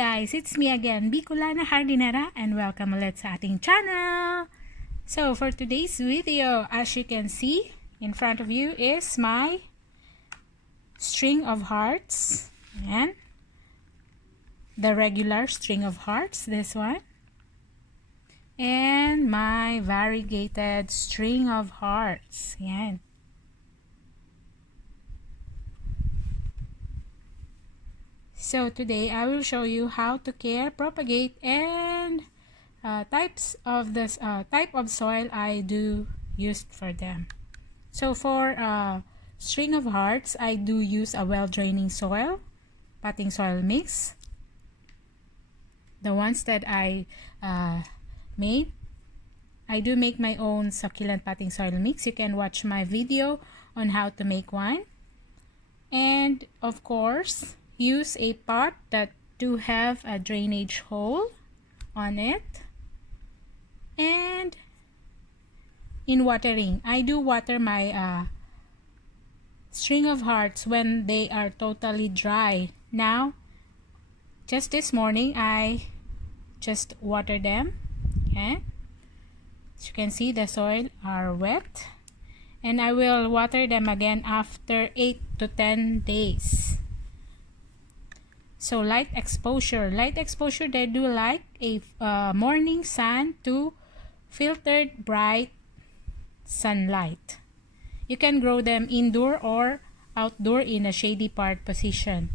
guys, it's me again, Bikolanahardinera, and welcome ulit sa ating channel. So for today's video, as you can see, in front of you is my string of hearts, and the regular string of hearts, this one, and my variegated string of hearts, yan. So today I will show you how to care, propagate, and types of this type of soil I do use for them. So for string of hearts, I do use a well-draining soil, potting soil mix. The ones that I made, I do make my own succulent potting soil mix. You can watch my video on how to make one. And of course, use a pot that do have a drainage hole on it. And in watering, I do water my string of hearts when they are totally dry. Now, just this morning, I just water them. Okay, as you can see, the soil are wet, and I will water them again after 8 to 10 days. So light exposure, they do like a morning sun to filtered bright sunlight. You can grow them indoor or outdoor in a shady part position.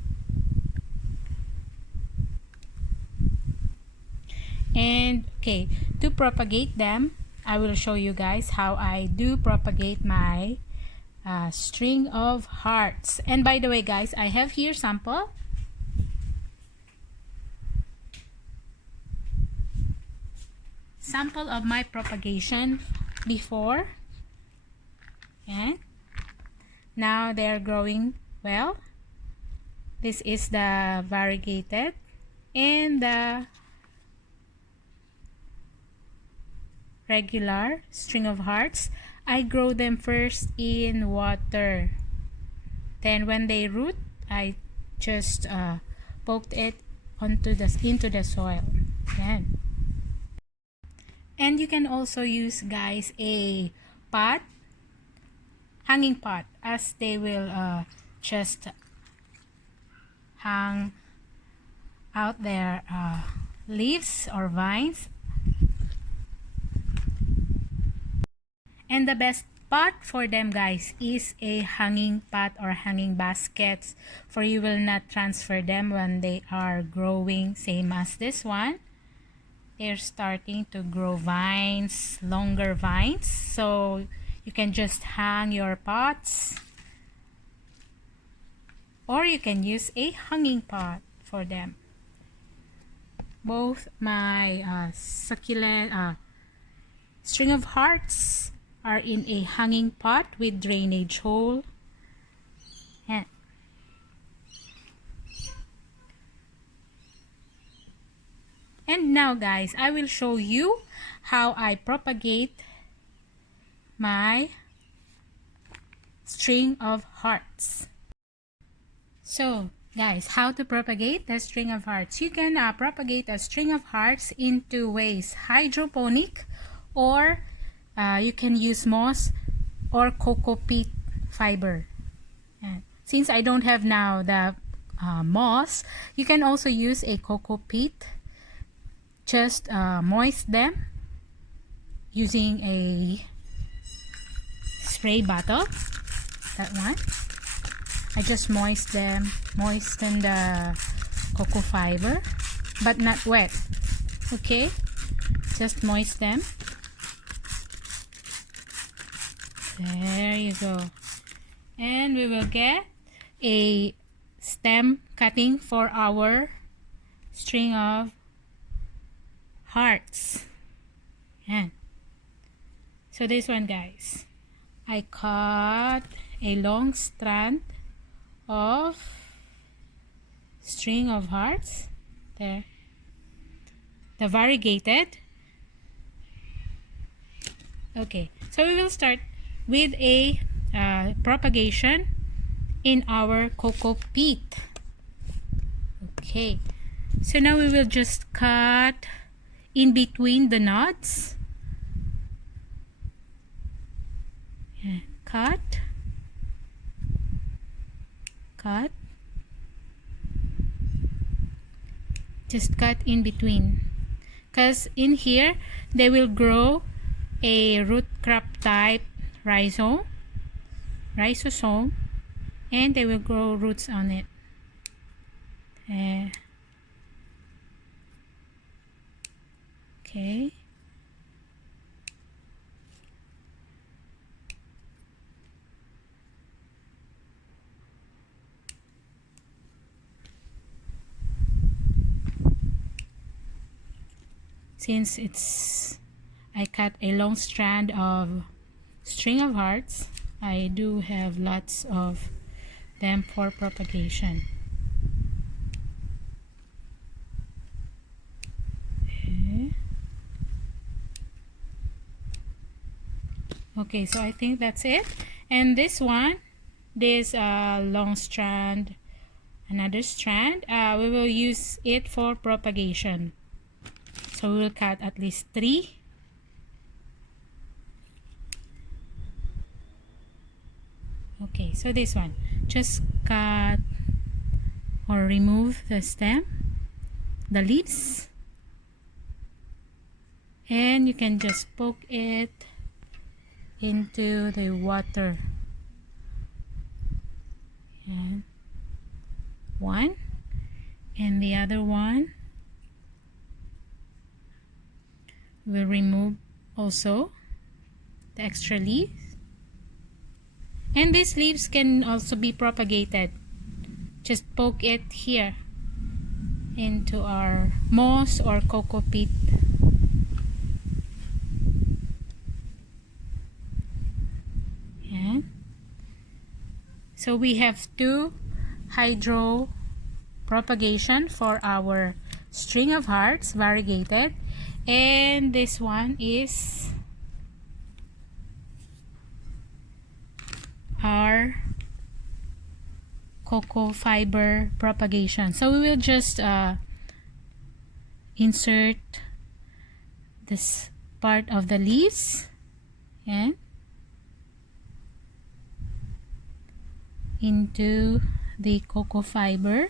And okay, to propagate them, I will show you guys how I do propagate my string of hearts. And by the way guys, I have here sample. Sample of my propagation before, and now they're growing well. This is the variegated and the regular string of hearts. I grow them first in water, then when they root, I just poked it into the soil. Then. And you can also use guys a pot, hanging pot, as they will just hang out their leaves or vines. And the best pot for them guys is a hanging pot or hanging baskets, for you will not transfer them when they are growing, same as this one. They're starting to grow vines, longer vines, so you can just hang your pots, or you can use a hanging pot for them. Both my succulent string of hearts are in a hanging pot with drainage hole. And now guys, I will show you how I propagate my string of hearts. So guys, how to propagate the string of hearts? You can propagate a string of hearts in two ways: hydroponic, or you can use moss or cocoa peat fiber. And since I don't have now the moss, you can also use a cocoa peat. Just moist them using a spray bottle, that one. I just moisten the cocoa fiber, but not wet. Okay, just moist them. There you go. And we will get a stem cutting for our string of hearts. And so this one guys, I cut a long strand of string of hearts there, the variegated. Okay, so we will start with a propagation in our cocoa peat. Okay, So now we will just cut in between the knots. Yeah, cut, just cut in between, because in here they will grow a root crop type rhizome, and they will grow roots on it. Okay. Since I cut a long strand of string of hearts, I do have lots of them for propagation. Okay, so I think that's it. And this one, this long strand, another strand, we will use it for propagation. So we will cut at least 3. Okay, so this one, just cut or remove the stem, the leaves, and you can just poke it into the water. And one, and the other one will remove also the extra leaves. And these leaves can also be propagated. Just poke it here into our moss or cocoa peat. And so we have 2 hydro propagation for our string of hearts, variegated, and this one is our cocoa fiber propagation. So we will just insert this part of the leaves and into the cocoa fiber,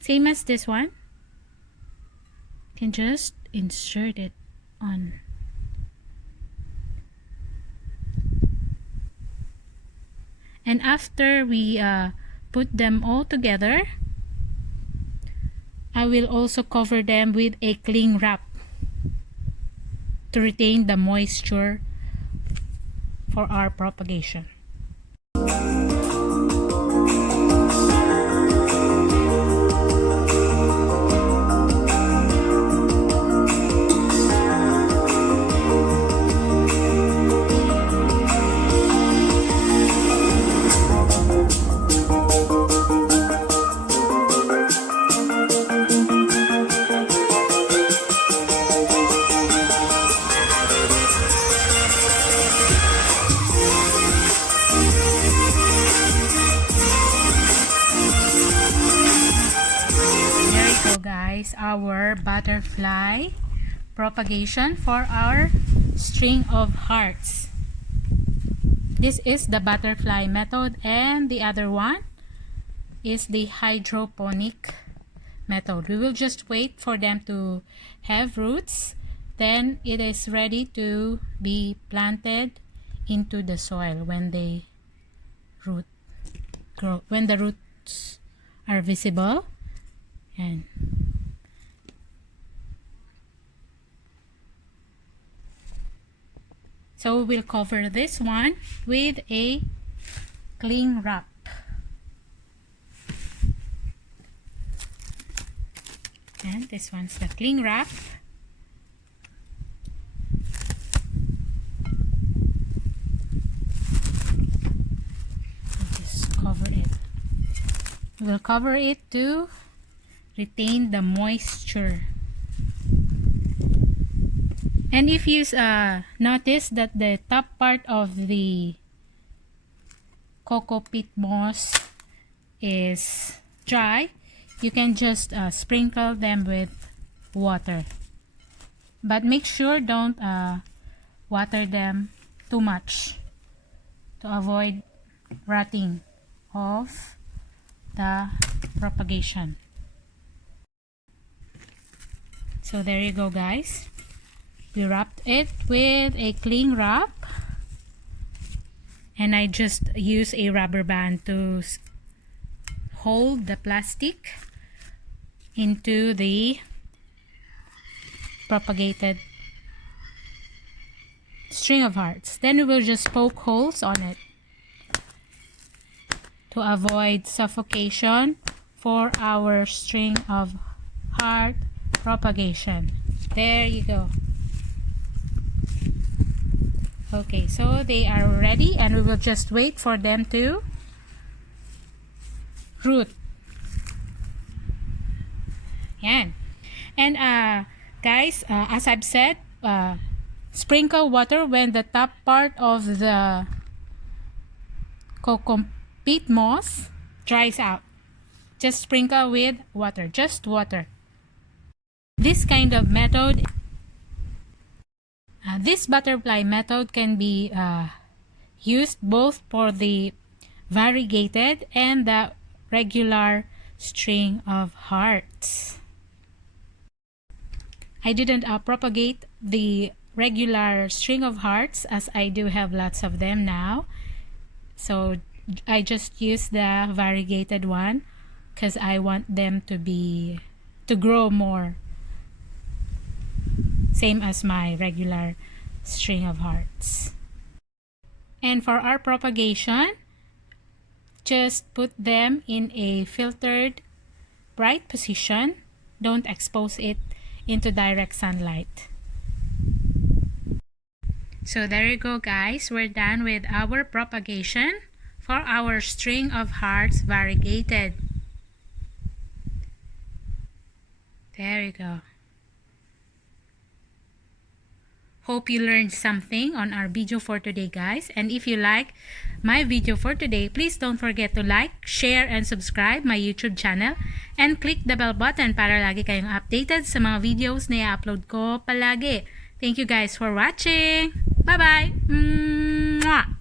same as this one. You can just insert it on. And after we put them all together, I will also cover them with a cling wrap to retain the moisture for our propagation. Our butterfly propagation for our string of hearts. This is the butterfly method, and the other one is the hydroponic method. We will just wait for them to have roots, then it is ready to be planted into the soil when they grow, when the roots are visible. And so we will cover this one with a cling wrap. And this one's the cling wrap. Just cover it. We will cover it to retain the moisture. And if you notice that the top part of the cocoa peat moss is dry, you can just sprinkle them with water. But make sure don't water them too much to avoid rotting of the propagation. So there you go, guys. We wrapped it with a cling wrap, and I just use a rubber band to hold the plastic into the propagated string of hearts. Then we will just poke holes on it to avoid suffocation for our string of heart propagation. There you go. Okay, so they are ready, and we will just wait for them to root. Yan. And guys, as I've said, sprinkle water when the top part of the cocompete moss dries out. Just sprinkle with water, just water. This kind of method, this butterfly method can be used both for the variegated and the regular string of hearts. I didn't propagate the regular string of hearts as I do have lots of them now. So I just use the variegated one because I want them to grow more. Same as my regular string of hearts. And for our propagation, just put them in a filtered bright position. Don't expose it into direct sunlight. So there you go, guys. We're done with our propagation for our string of hearts variegated. There you go. Hope you learned something on our video for today, guys. And if you like my video for today, please don't forget to like, share, and subscribe my YouTube channel. And click the bell button para lagi kayong updated sa mga videos na i-upload ko palagi. Thank you guys for watching. Bye-bye! Mwah!